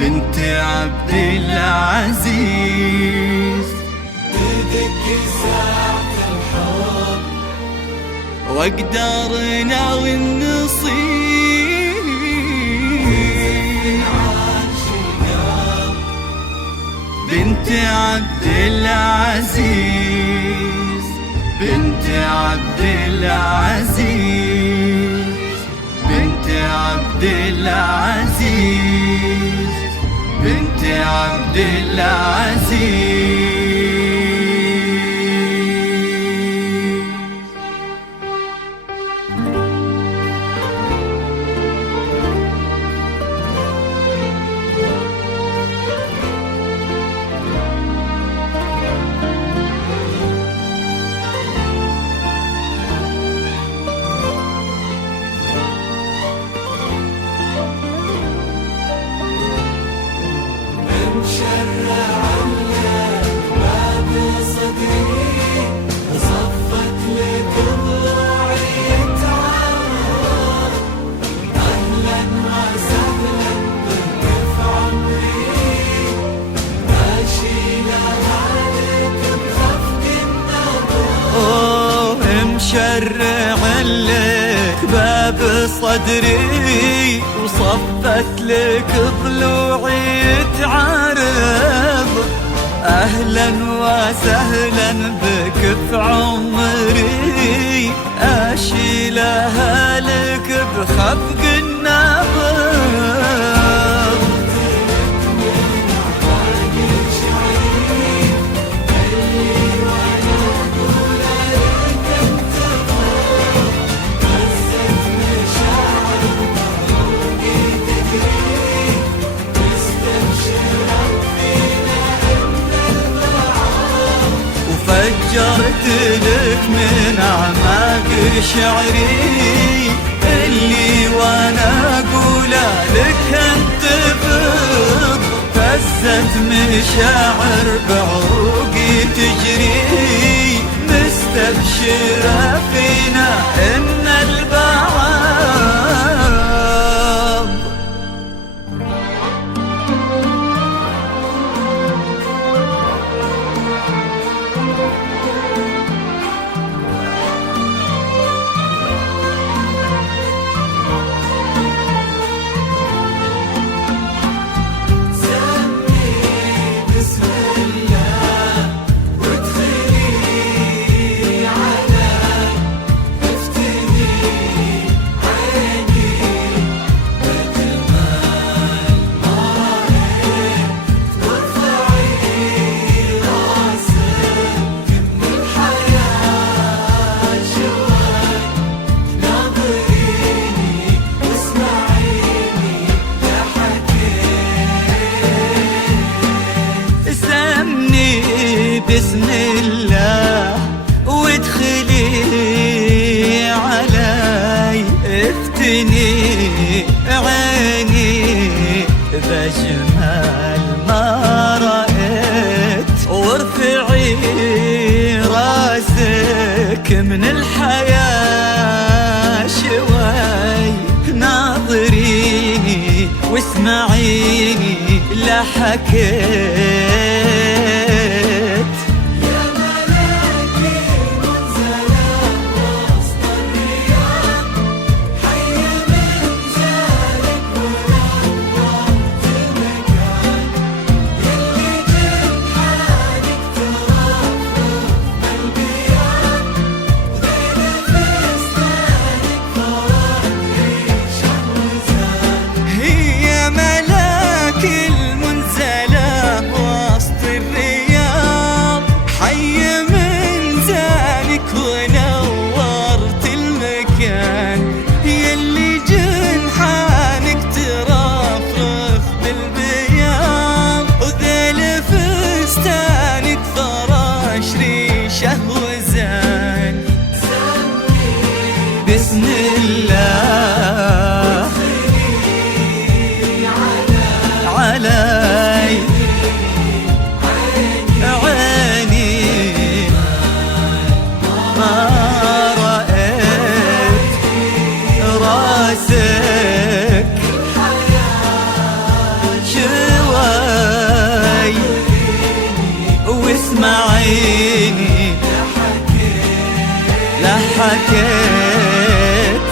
بنت عبد العزيز. بدك ساعة الحب واقدر ناوي النصيب. بنت عبد العزيز، بنت عبد العزيز، بنت عبد العزيز، بنت عبد العزيز. مشرع باب صدري صفت لك ضلوعي تعال. أهلا وسهلا بك في عمري، ماشي لحالك بخفق النظر. مشرع لك باب صدري وصفت لك ضلوعي تعارض. أهلا وسهلا بك في عمري، أشيلها لك بخفق النظر. فجرت لك من أعماق شعري اللي وانا اقوله لك انت فض. فزت مشاعر بعروقي تجري، مستبشرة فينا ان البعض. بسم الله وادخلي علي، افتني عيني بجمال ما رأيت. وارفعي راسك من الحياة شوي، ناظريني واسمعيني لا حكيت. حكيت.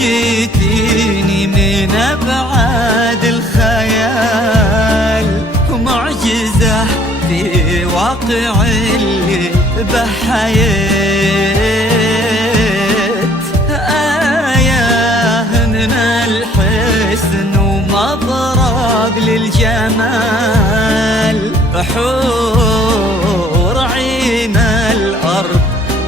جيتيني من أبعاد الخيال، معجزة في واقع اللي بحيت، آية من الحسن ومضرب للجمال، حور عين الأرض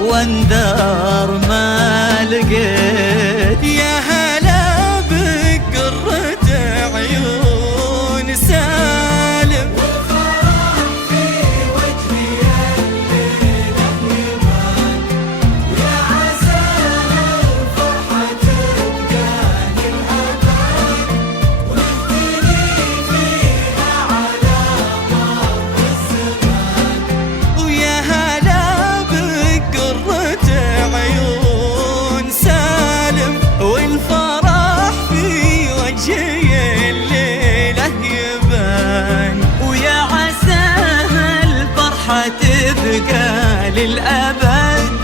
واندار ما لقيت. يا هلا بقرة عيون سالم، والفرح في وجهي الليلة يبان، ويا عسى الفرحة تبقى للأبد، ونهتني فيها على مر الزمان. ويا هلا بقرة عيون سالم، والفرح في وجهي الليلة يبان، ويا عسى الفرحة تبقى للأبد،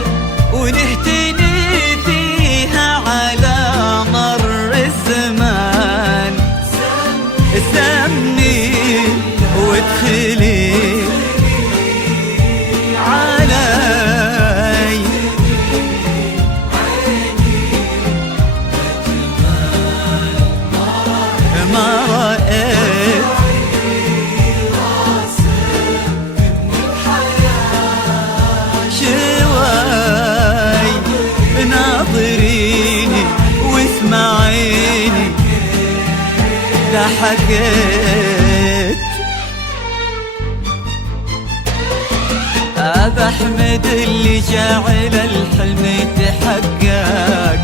ونهتني فيها على مر الزمان. سمي وادخلي علي، ما رأيت شوي، ناظريني واسمعيني لا حكيت. أبا أحمد اللي جعل الحلم يتحقق،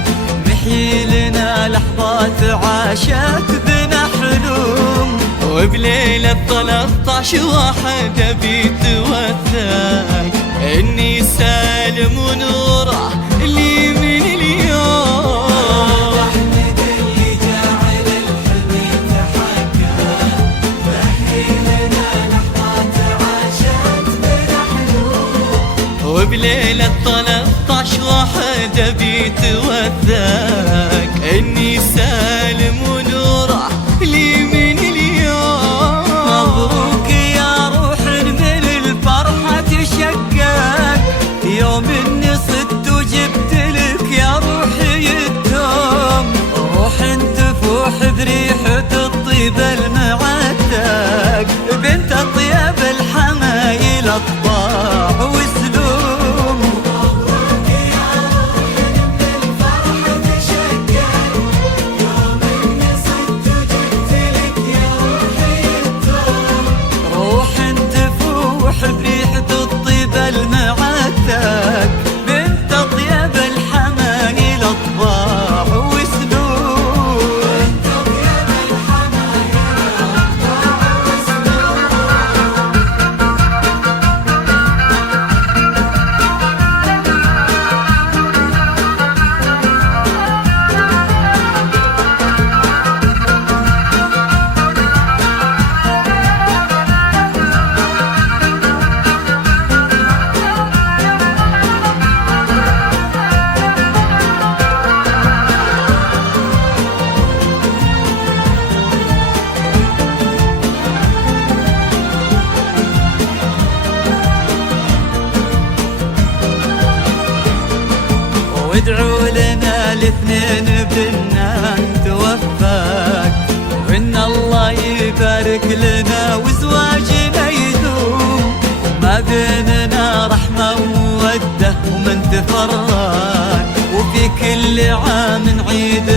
محيي لنا لحظات عاشت بنا حلم، وبليلة 13 واحد بيتوثق إني سالم ونوره اللي من اليوم. أحمد اللي جعل الحلم يتحقق، محيي لنا لحظات عاشت بنا حلم، وبليلة 13 واحد بيتوثق إني سالم ونوره لي من اليوم. مبروك يا روح من الفرحة تشقق، يوم إني صدت وجبت لك يا روحي الدوم، روح تفوح بريحة الطيب المعتق، بنت أطيب الحمايل أطباع وسلوم. مبروك يا روح من الفرحة تشقق، يوم الاثنين بينا توفاك، وإن الله يبارك لنا وزواجنا يدوم، ما بيننا رحمة وودة ومن تفرق، وفي كل عام نعيد